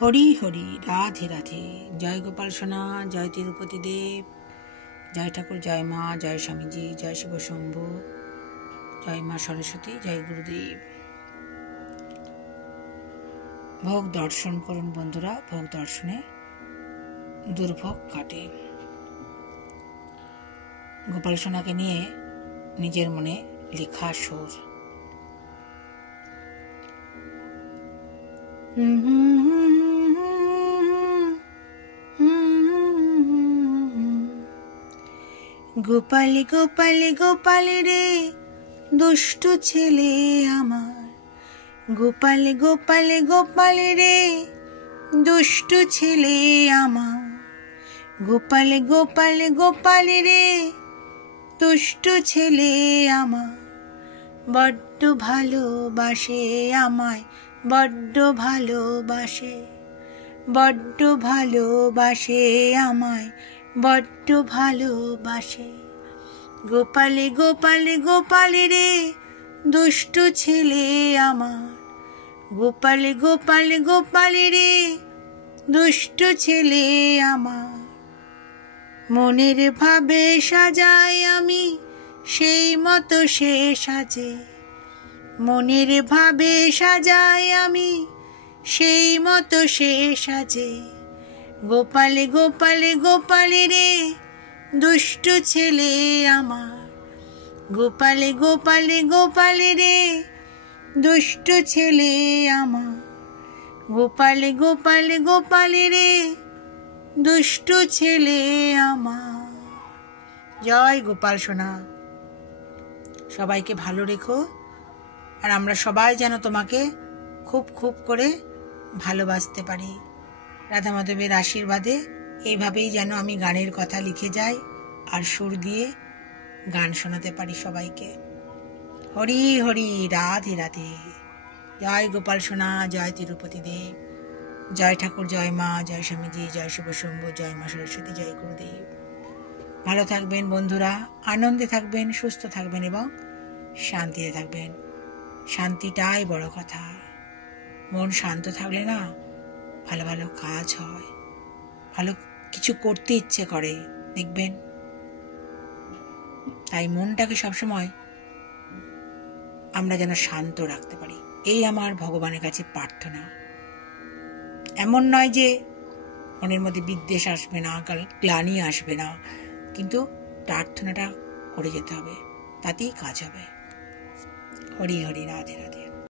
হরি হরি, রাধে রাধে। জয় গোপাল সোনা, জয় তিরুপতি দেব, জয় ঠাকুর, জয় মা, জয় স্বামীজি, জয় শিব শম্ভু, জয় মা সরস্বতী, জয় গুরুদেব। ভোগ দর্শন করুন বন্ধুরা, ভোগ দর্শনে দুর্ভোগ কাটে। গোপাল সোনাকে নিয়ে নিজের মনে লেখা সুর। গোপাল গোপাল গোপাল রে দুষ্টু ছেলে আমার, গোপাল গোপাল গোপাল রে দুষ্টু ছেলে আমার, গোপাল গোপাল গোপাল রে দুষ্টু ছেলে আমার, বড্ড ভালোবাসে আমায়, বড্ড ভালোবাসে, বড্ড ভালোবাসে আমায়, বড্ড ভালোবাসে। গোপাল গোপাল গোপাল রে দুষ্টু ছেলে আমার, গোপাল গোপাল গোপাল রে দুষ্টু ছেলে আমার, মনের ভাবে সাজাই আমি সেই মতো সে সাজে, মনের ভাবে সাজাই আমি সেই মতো সে সাজে। গোপাল গোপাল গোপাল রে দুষ্টু ছেলে আমার, গোপাল গোপাল গোপাল রে দুষ্টু ছেলে আমার, গোপাল গোপাল গোপাল রে দুষ্টু ছেলে আমার। জয় গোপাল সোনা, সবাইকে ভালো রেখো, আর আমরা সবাই যেন তোমাকে খুব খুব করে ভালোবাসতে পারি। রাধা মাধবের আশীর্বাদে এইভাবেই যেন আমি গানের কথা লিখে যাই আর সুর দিয়ে গান শোনাতে পারি সবাইকে। হরি হরি, রাধে রাধে। জয় গোপাল সোনা, জয় তিরুপতি দেব, জয় ঠাকুর, জয় মা, জয় স্বামীজি, জয় শিব শম্ভু, জয় মা সরস্বতী, জয় গুরুদেব। ভালো থাকবেন বন্ধুরা, আনন্দে থাকবেন, সুস্থ থাকবেন এবং শান্তিতে থাকবেন। শান্তিটাই বড় কথা। মন শান্ত থাকলে না ভালো ভালো কাজ হয়, ভালো কিছু করতে ইচ্ছে করে দেখবেন। তাই মনটাকে সবসময় আমরা যেন শান্ত রাখতে পারি, এই আমার ভগবানের কাছে প্রার্থনা। এমন নয় যে মনের মধ্যে বিদ্বেষ আসবে না, গ্লানি আসবে না, কিন্তু প্রার্থনাটা করে যেতে হবে, তাতেই কাজ হবে। হরি হরি, রাধে রাধে।